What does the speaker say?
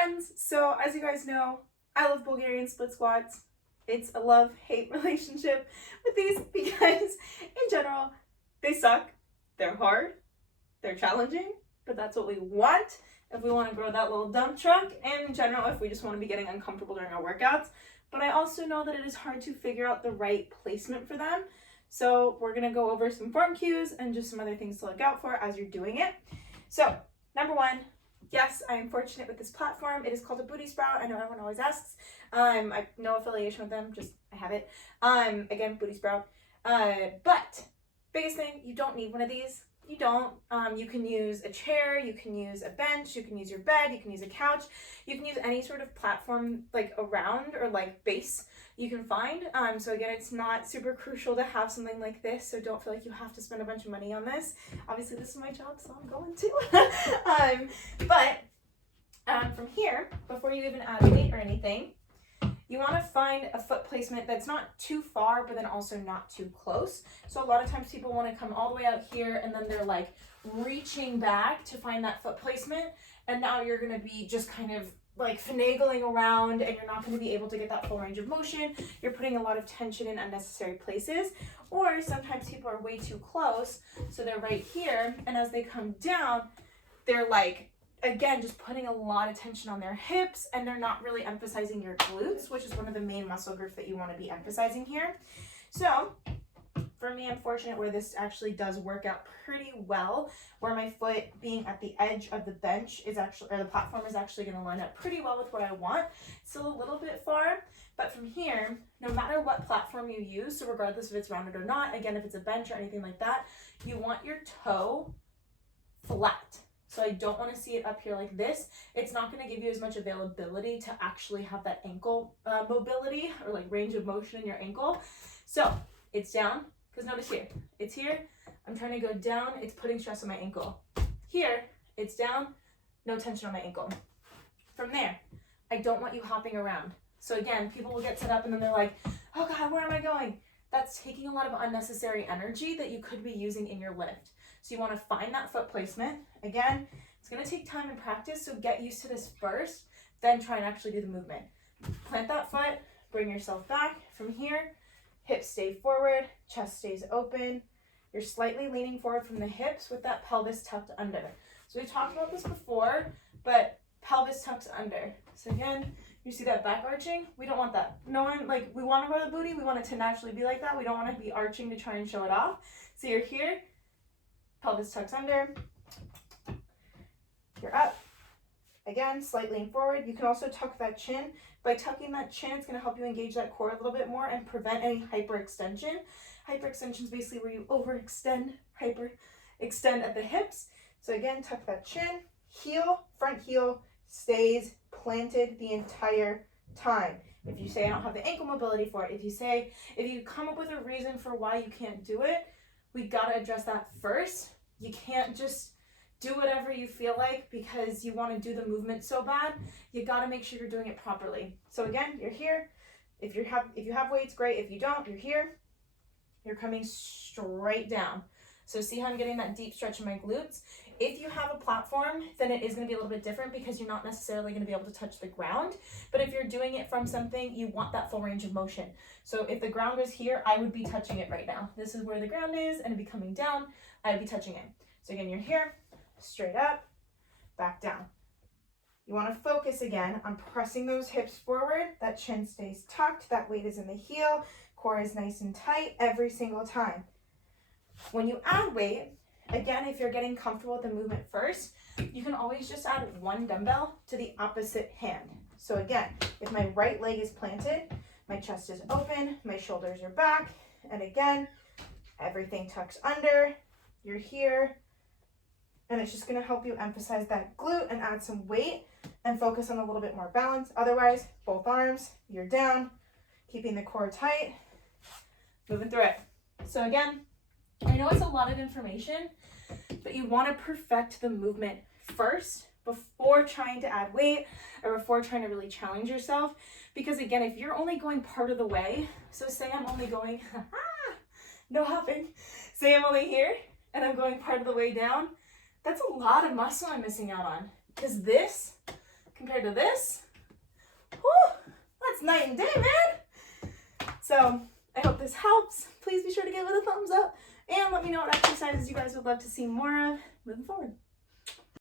friends, so as you guys know, I love Bulgarian split squats. It's a love-hate relationship with these because in general, they suck, they're hard, they're challenging, but that's what we want if we want to grow that little dump truck, and in general if we just want to be getting uncomfortable during our workouts. But I also know that it is hard to figure out the right placement for them. So we're going to go over some form cues and just some other things to look out for as you're doing it. So number one, yes, I am fortunate with this platform. It is called a booty sprout. I know everyone always asks. I have no affiliation with them, just I have it. Again, booty sprout. But biggest thing, you don't need one of these. You don't. You can use a chair, you can use a bench, you can use your bed, you can use a couch, you can use any sort of platform like around or like base you can find. So again, it's not super crucial to have something like this, so don't feel like you have to spend a bunch of money on this. Obviously this is my job, so I'm going to. From here, before you even add weight or anything, you want to find a foot placement that's not too far, but then also not too close. So a lot of times people want to come all the way out here and then they're like reaching back to find that foot placement. And now you're going to be just kind of like finagling around and you're not going to be able to get that full range of motion. You're putting a lot of tension in unnecessary places. Or sometimes people are way too close. So they're right here. And as they come down, they're like, again, just putting a lot of tension on their hips, and they're not really emphasizing your glutes, which is one of the main muscle groups that you want to be emphasizing here. So for me, I'm fortunate where this actually does work out pretty well, where my foot being at the edge of the bench is actually, or the platform is actually going to line up pretty well with what I want. Still a little bit far, but from here, no matter what platform you use, so regardless if it's rounded or not, again, if it's a bench or anything like that, you want your toe flat. So I don't want to see it up here like this. It's not going to give you as much availability to actually have that ankle mobility or like range of motion in your ankle. So it's down, because notice here, it's here. I'm trying to go down. It's putting stress on my ankle. Here, it's down, no tension on my ankle. From there, I don't want you hopping around. So again, people will get set up and then they're like, oh God, where am I going? That's taking a lot of unnecessary energy that you could be using in your lift. So you want to find that foot placement. Again, it's going to take time and practice, so get used to this first, then try and actually do the movement. Plant that foot, bring yourself back. From here, hips stay forward, chest stays open. You're slightly leaning forward from the hips with that pelvis tucked under. So we talked about this before, but pelvis tucks under. So again, you see that back arching? We don't want that. No one, like, we want to grow the booty. We want it to naturally be like that. We don't want to be arching to try and show it off. So you're here, pelvis tucks under, you're up. Again, slight lean forward. You can also tuck that chin. By tucking that chin, it's going to help you engage that core a little bit more and prevent any hyperextension. Hyperextension is basically where you overextend, hyperextend at the hips. So again, tuck that chin, heel, front heel stays planted the entire time. If you say I don't have the ankle mobility for it, if you come up with a reason for why you can't do it, we got to address that first. You can't just do whatever you feel like because you want to do the movement so bad. You got to make sure you're doing it properly. So again, you're here. If you have weights, great. If you don't, you're here. You're coming straight down. So see how I'm getting that deep stretch in my glutes? If you have a platform, then it is going to be a little bit different because you're not necessarily going to be able to touch the ground. But if you're doing it from something, you want that full range of motion. So if the ground was here, I would be touching it right now. This is where the ground is, and it'd be coming down. I would be touching it. So again, you're here, straight up, back down. You want to focus again on pressing those hips forward. That chin stays tucked. That weight is in the heel. Core is nice and tight every single time. When you add weight, again, if you're getting comfortable with the movement first, you can always just add one dumbbell to the opposite hand. So again, if my right leg is planted, my chest is open, my shoulders are back, and again, everything tucks under, you're here, and it's just going to help you emphasize that glute and add some weight and focus on a little bit more balance. Otherwise, both arms, you're down, keeping the core tight, moving through it. So again, I know it's a lot of information, but you want to perfect the movement first before trying to add weight or before trying to really challenge yourself. Because again, if you're only going part of the way, so say I'm only going, no hopping, say I'm only here and I'm going part of the way down, that's a lot of muscle I'm missing out on. Because this compared to this, whew, that's night and day, man. So I hope this helps. Please be sure to give it a thumbs up and let me know what exercises you guys would love to see more of moving forward.